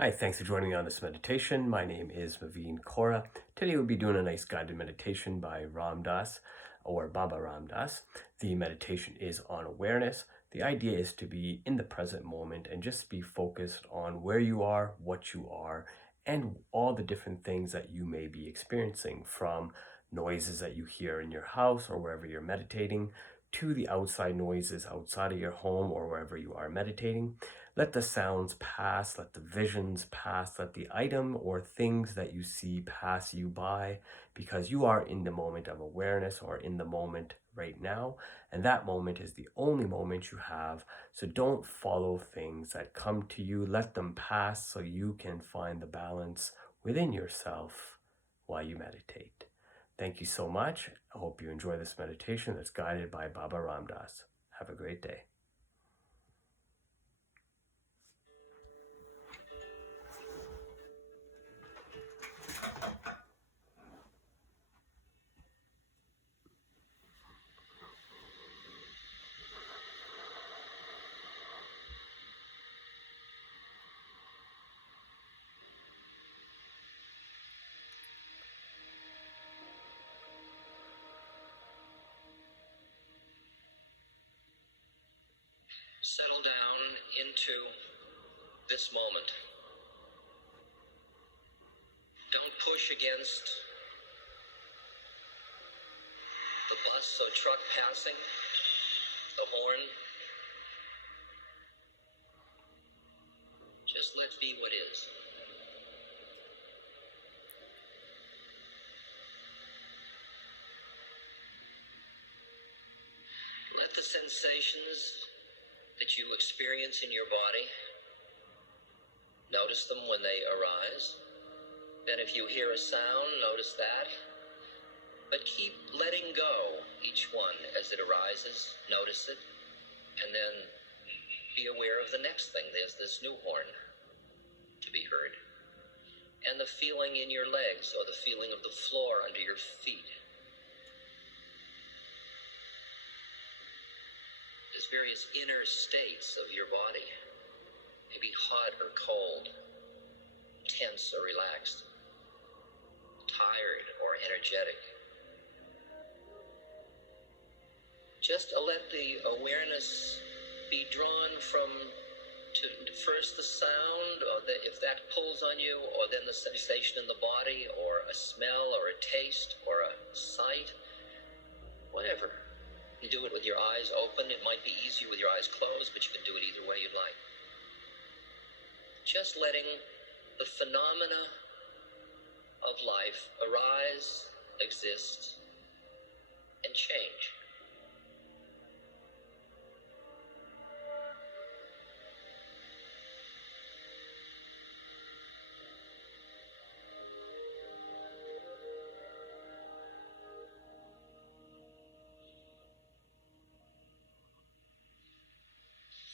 Hi, thanks for joining me on this meditation. My name is Maveen Kaura. Today we'll be doing a nice guided meditation by Ram Dass or Baba Ram Dass. The meditation is on awareness. The idea is to be in the present moment and just be focused on where you are, what you are, and all the different things that you may be experiencing, from noises that you hear in your house or wherever you're meditating to the outside noises outside of your home or wherever you are meditating. Let the sounds pass, let the visions pass, let the item or things that you see pass you by, because you are in the moment of awareness or in the moment right now, and that moment is the only moment you have. So don't follow things that come to you, let them pass so you can find the balance within yourself while you meditate. Thank you so much. I hope you enjoy this meditation that's guided by Baba Ram Dass. Have a great day. Settle down into this moment. Don't push against the bus or truck passing, the horn. Just let be what is. Let the sensations that you experience in your body, notice them when they arise. Then if you hear a sound, notice that. But keep letting go each one as it arises, notice it, and then be aware of the next thing. There's this new horn to be heard. And the feeling in your legs, or the feeling of the floor under your feet. There's various inner states of your body, maybe hot or cold, tense or relaxed, tired or energetic. Just let the awareness be drawn to first the sound, or if that pulls on you, or then the sensation in the body, or a smell, or a taste, or a sight, whatever. You do it with your eyes open. It might be easier with your eyes closed, but you can do it either way you'd like. Just letting the phenomena of life arise, exist, and change.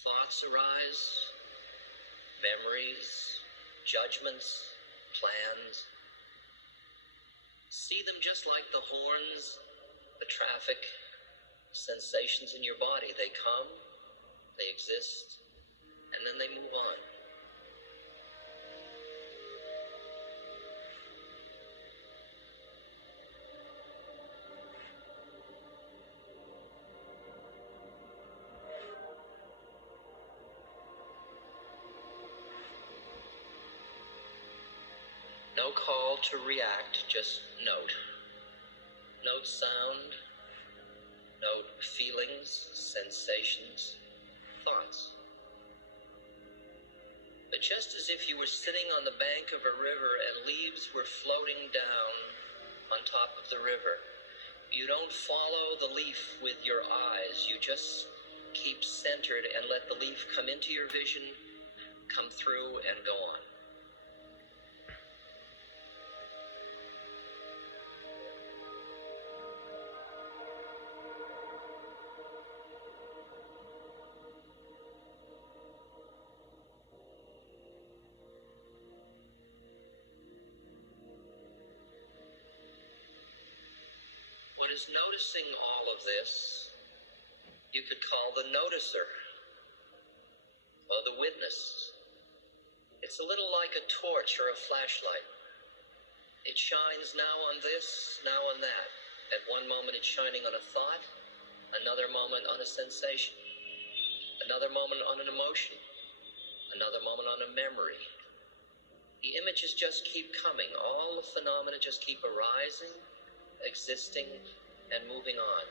Thoughts arise, memories, judgments, plans. See them just like the horns, the traffic, sensations in your body. They come, they exist, and then they move on. No call to react, just note. Note sound, note feelings, sensations, thoughts. But just as if you were sitting on the bank of a river and leaves were floating down on top of the river, you don't follow the leaf with your eyes. You just keep centered and let the leaf come into your vision, come through, and go on. What is noticing all of this, you could call the noticer, or the witness. It's It's a little like a torch or a flashlight. It shines now on this, now on that. At one moment it's shining on a thought, another moment on a sensation, another moment on an emotion, another moment on a memory. The images just keep coming. All the phenomena just keep arising, existing, and moving on.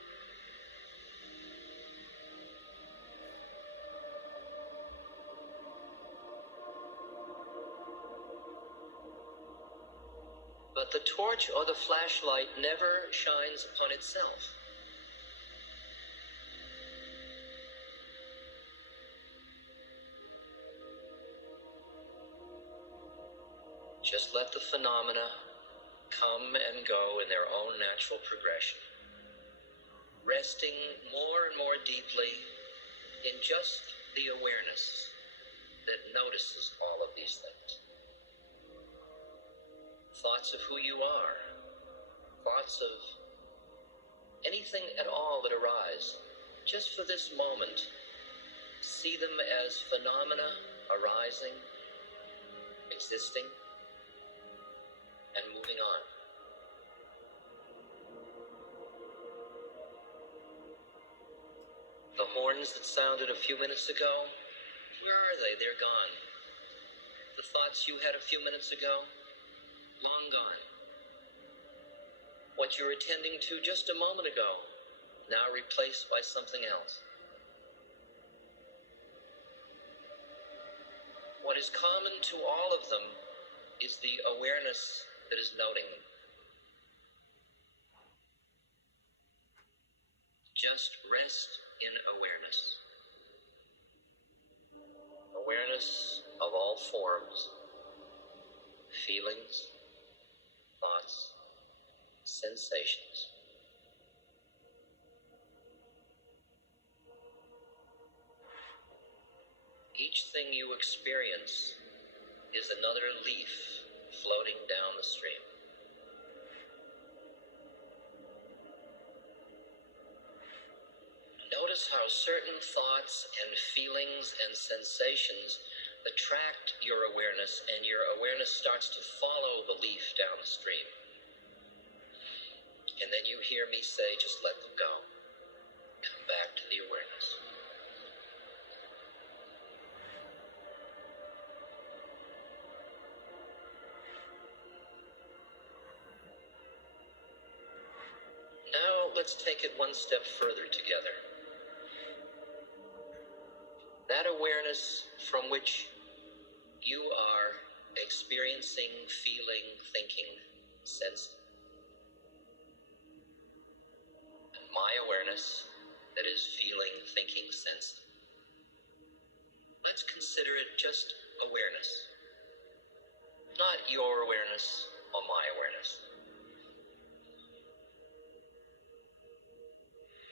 But the torch or the flashlight never shines upon itself. Just let the phenomena come and go in their own natural progression, resting more and more deeply in just the awareness that notices all of these things. Thoughts of who you are, thoughts of anything at all that arise, just for this moment, see them as phenomena arising, existing, and moving on. The horns that sounded a few minutes ago, where are they? They're gone. The thoughts you had a few minutes ago, long gone. What you were attending to just a moment ago, now replaced by something else. What is common to all of them is the awareness that is noting them. Just rest in awareness. Awareness of all forms, feelings, thoughts, sensations. Each thing you experience is another leaf floating down the stream. Notice how certain thoughts and feelings and sensations attract your awareness, and your awareness starts to follow the leaf down the stream. And then you hear me say, just let them go. Come back to the awareness. Now let's take it one step further together. That awareness from which you are experiencing, feeling, thinking, sensing. And my awareness that is feeling, thinking, sensing. Let's consider it just awareness. Not your awareness or my awareness.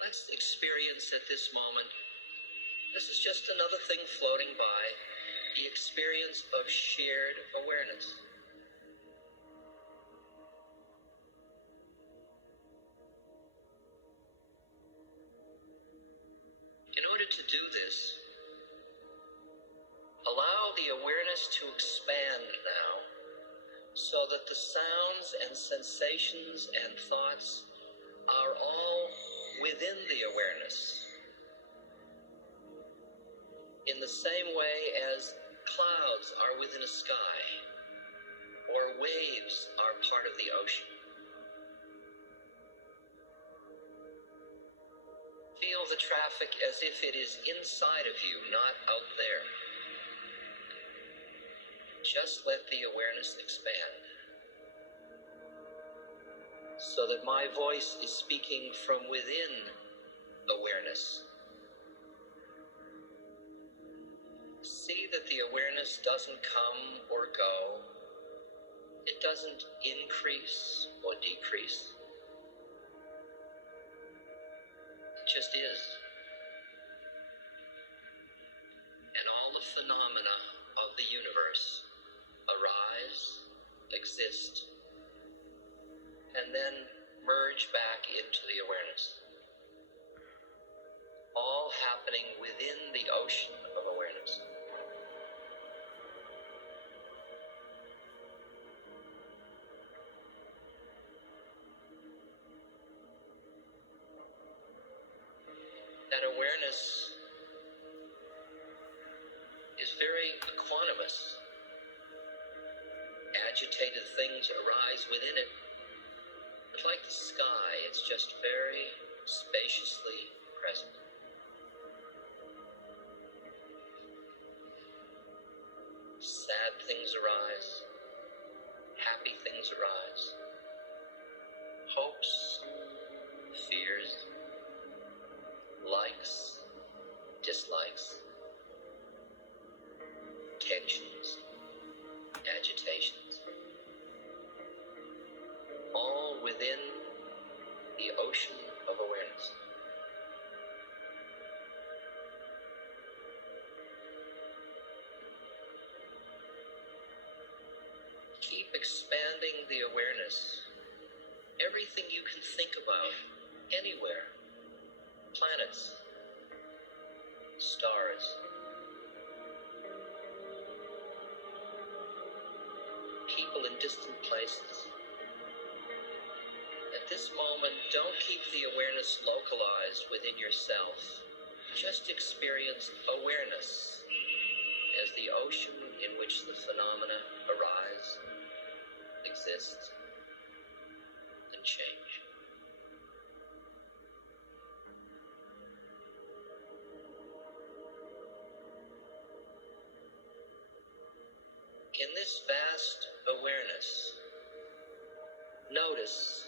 Let's experience at this moment, this is just another thing floating by, the experience of shared awareness. In order to do this, allow the awareness to expand now, so that the sounds and sensations and thoughts are all within the awareness. In the same way as clouds are within a sky, or waves are part of the ocean. Feel the traffic as if it is inside of you, not out there. Just let the awareness expand, so that my voice is speaking from within awareness. See that the awareness doesn't come or go. It doesn't increase or decrease. It just is. And all the phenomena of the universe arise, exist, and then merge back into the awareness. All happening within the ocean of awareness. awareness is very equanimous. Agitated things arise within it, but like the sky, it's just very spaciously present. Sad things arise, happy things arise, hopes, fears, likes, dislikes, tensions, agitations, all within the ocean of awareness. Keep expanding the awareness. Everything you can think about, anywhere. Planets, stars, people in distant places. At this moment, don't keep the awareness localized within yourself. Just experience awareness as the ocean in which the phenomena arise, exist, and change. In this vast awareness, notice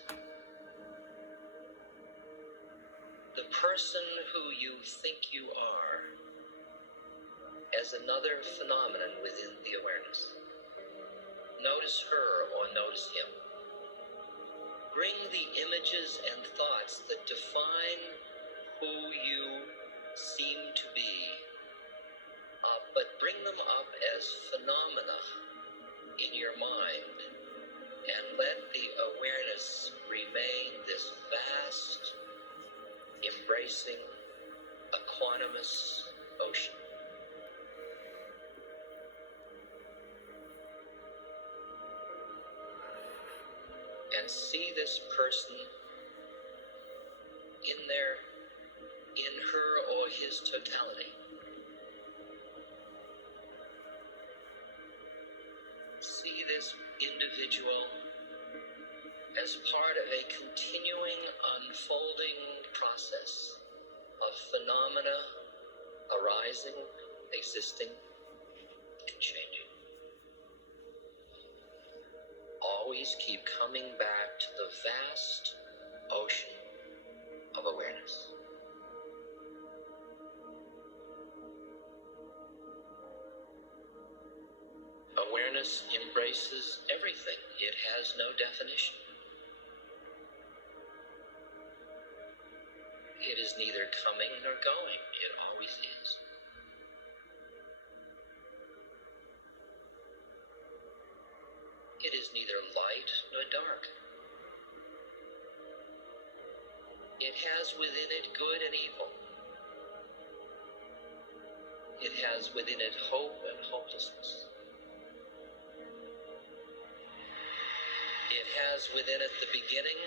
the person who you think you are as another phenomenon within the awareness. Notice her or notice him. Bring the images and thoughts that define who you seem to be, but bring them up as phenomena in your mind, and let the awareness remain this vast, embracing, equanimous ocean. And see this person in her or his totality. See this individual as part of a continuing unfolding process of phenomena arising, existing, and changing. Always keep coming back to the vast ocean of awareness. Awareness embraces everything. It has no definition. It is neither coming nor going. It always is. It is neither light nor dark. It has within it good and evil. It has within it hope and hopelessness. It has within it the beginning,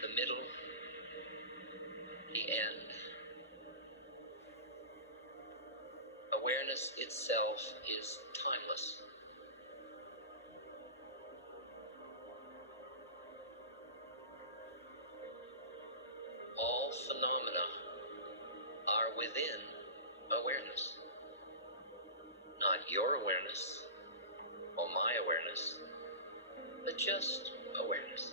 the middle, the end. Awareness itself is timeless. All phenomena are within awareness. Not your awareness or my awareness, but just awareness.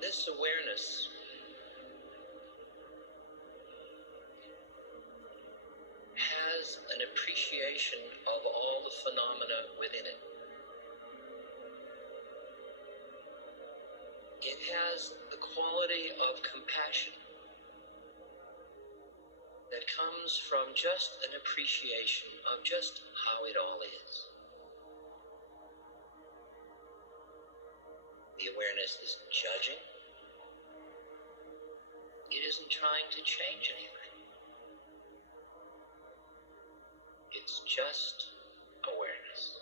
This awareness has an appreciation of all the phenomena within it. It has the quality of compassion that comes from just an appreciation of just how it all is. The awareness isn't judging. It isn't trying to change anything. It's just awareness.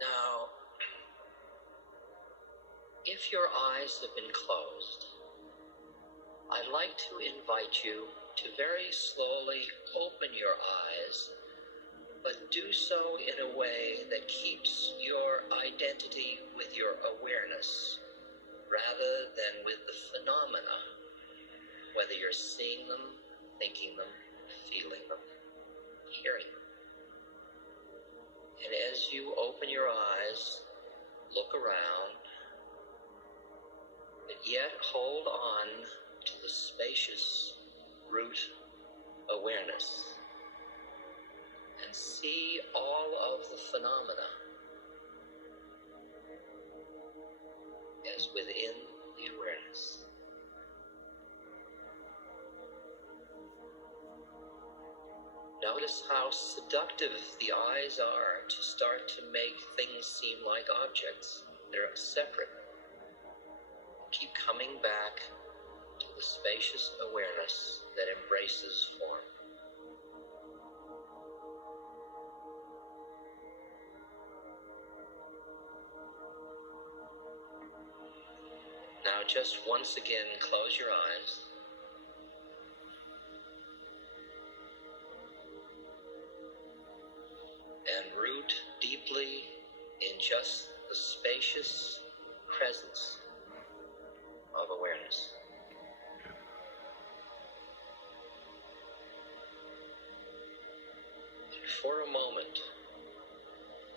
Now, if your eyes have been closed, I'd like to invite you to very slowly open your eyes, but do so in a way that keeps your identity with your awareness rather than with the phenomena, whether you're seeing them, thinking them, feeling them, hearing them. And as you open your eyes, look around, but yet hold on to the spacious root awareness and see all of the phenomena as within the awareness. Notice how seductive the eyes are to start to make things seem like objects. They're separate. Keep coming back to the spacious awareness that embraces form. Now just once again, close your eyes. And root deeply in just the spacious presence of awareness. And for a moment,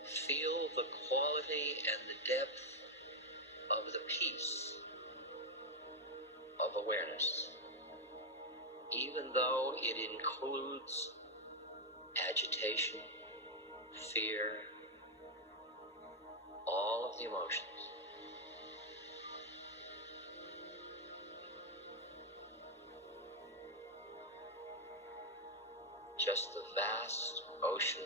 feel the quality and the depth of the peace of awareness, even though it includes agitation, fear, all of the emotions. Just the vast ocean